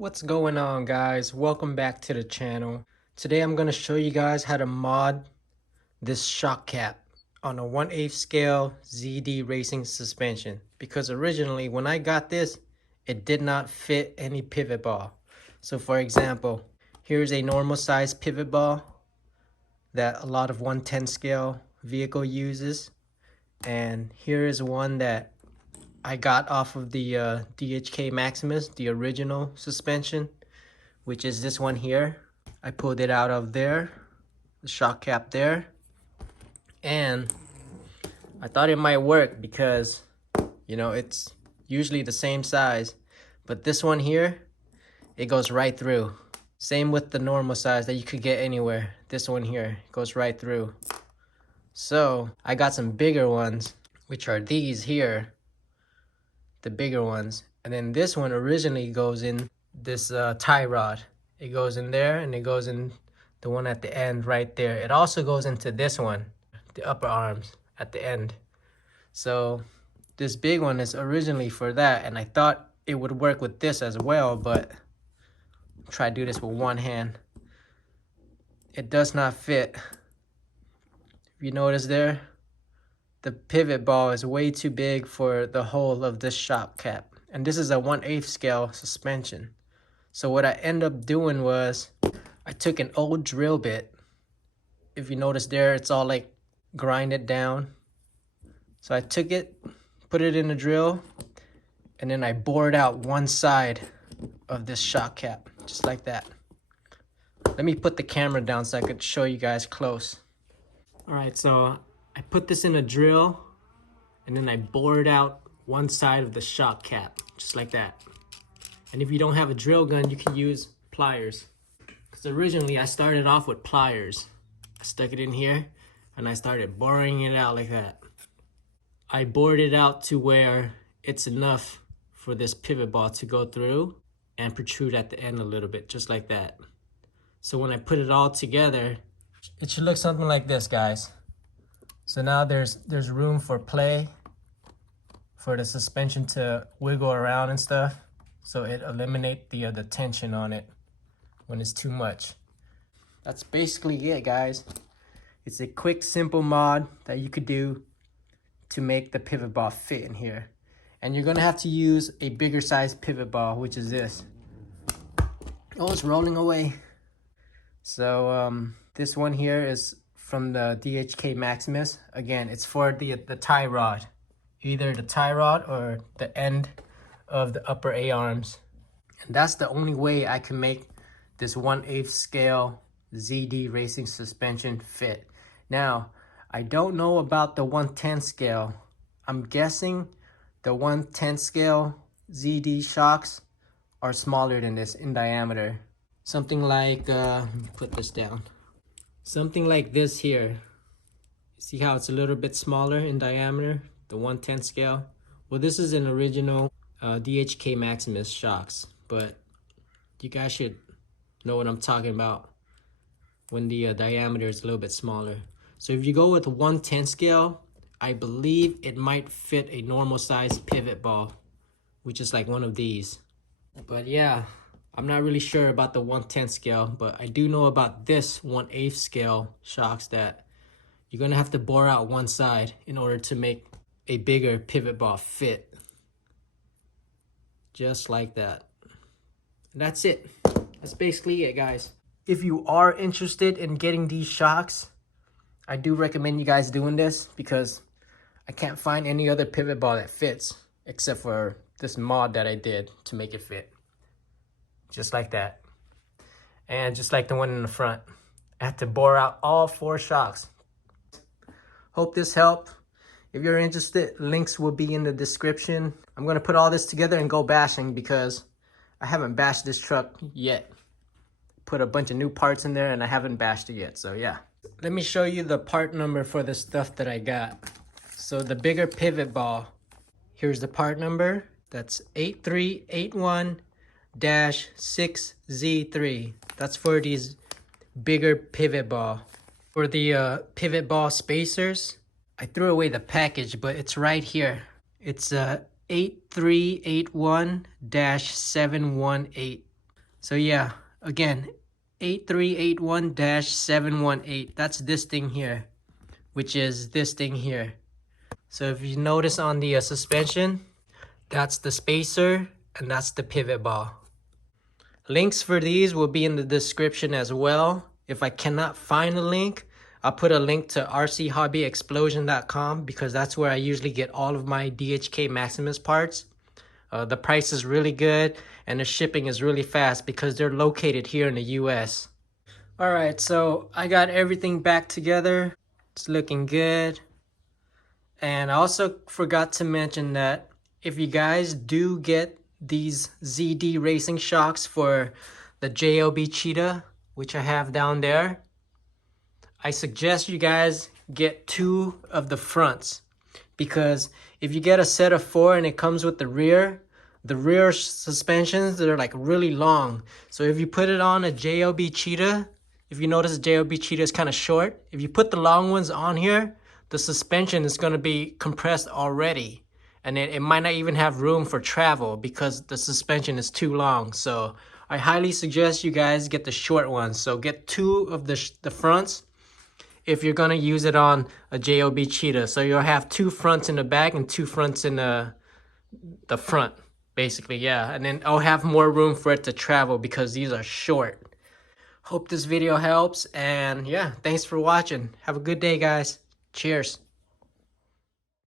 What's going on, guys? Welcome back to the channel. Today I'm going to show you guys how to mod this shock cap on a 1/8 scale ZD racing suspension, because originally when I got this it did not fit any pivot ball. So for example, here's a normal size pivot ball that a lot of 1/10 scale vehicle uses, and here is one that I got off of the DHK Maximus, the original suspension, which is this one here. I pulled it out of there, the shock cap there, and I thought it might work because, you know, it's usually the same size, but this one here, it goes right through. Same with the normal size that you could get anywhere. This one here goes right through. So I got some bigger ones, which are these here, the bigger ones. And then this one originally goes in this tie rod. It goes in there, and it goes in the one at the end right there. It also goes into this one, the upper arms at the end. So this big one is originally for that, and I thought it would work with this as well, but try to do this with one hand. It does not fit. If you notice there, the pivot ball is way too big for the whole of this shock cap. And this is a 1/8 scale suspension. So what I ended up doing was I took an old drill bit. If you notice there, it's all like grinded down. So I took it, put it in the drill, and then I bored out one side of this shock cap, just like that. Let me put the camera down so I could show you guys close. All right, so I put this in a drill, and then I bored out one side of the shock cap, just like that. And if you don't have a drill gun, you can use pliers. Because originally I started off with pliers. I stuck it in here, and I started boring it out like that. I bored it out to where it's enough for this pivot ball to go through and protrude at the end a little bit, just like that. So when I put it all together, it should look something like this, guys. So now there's room for play, for the suspension to wiggle around and stuff. So it eliminates the tension on it when it's too much. That's basically it, guys. It's a quick, simple mod that you could do to make the pivot ball fit in here. And you're gonna have to use a bigger size pivot ball, which is this. Oh, it's rolling away. So this one here is from the DHK Maximus. Again, it's for the tie rod. Either the tie rod or the end of the upper A-arms. And that's the only way I can make this 1/8 scale ZD racing suspension fit. Now, I don't know about the 1/10 scale. I'm guessing the 1/10 scale ZD shocks are smaller than this in diameter. Something like, let me put this down. Something like this here. See how it's a little bit smaller in diameter, the 1/10 scale? Well, this is an original DHK Maximus shocks, but you guys should know what I'm talking about when the diameter is a little bit smaller. So if you go with a 1/10 scale, I believe it might fit a normal size pivot ball, which is like one of these. But yeah, I'm not really sure about the 1/10 scale, but I do know about this 1/8 scale shocks that you're gonna have to bore out one side in order to make a bigger pivot ball fit. Just like that. And that's it. That's basically it, guys. If you are interested in getting these shocks, I do recommend you guys doing this, because I can't find any other pivot ball that fits except for this mod that I did to make it fit. Just like that. And just like the one in the front, I had to bore out all 4 shocks. Hope this helped. If you're interested, links will be in the description. I'm gonna put all this together and go bashing, because I haven't bashed this truck yet. Put a bunch of new parts in there and I haven't bashed it yet, so yeah. Let me show you the part number for the stuff that I got. So the bigger pivot ball, here's the part number. That's 8381-6Z3. That's for these bigger pivot ball. For the pivot ball spacers, I threw away the package, but it's right here. It's 8381-718. So yeah, again, 8381-718. That's this thing here, which is this thing here. So if you notice on the suspension, that's the spacer and that's the pivot ball. Links for these will be in the description as well. If I cannot find a link, I'll put a link to rchobbyexplosion.com because that's where I usually get all of my DHK Maximus parts. The price is really good and the shipping is really fast because they're located here in the US. Alright, so I got everything back together. It's looking good. And I also forgot to mention that if you guys do get these ZD racing shocks for the JOB Cheetah, which I have down there, I suggest you guys get 2 of the fronts, because if you get a set of 4 and it comes with the rear suspensions, they're like really long. So if you put it on a JOB Cheetah, if you notice the JOB Cheetah is kind of short, if you put the long ones on here, the suspension is going to be compressed already. And it might not even have room for travel because the suspension is too long. So I highly suggest you guys get the short ones. So get 2 of the fronts if you're going to use it on a JOB Cheetah. So you'll have 2 fronts in the back and 2 fronts in the front, basically, yeah. And then I'll have more room for it to travel because these are short. Hope this video helps, and yeah, thanks for watching. Have a good day, guys. Cheers.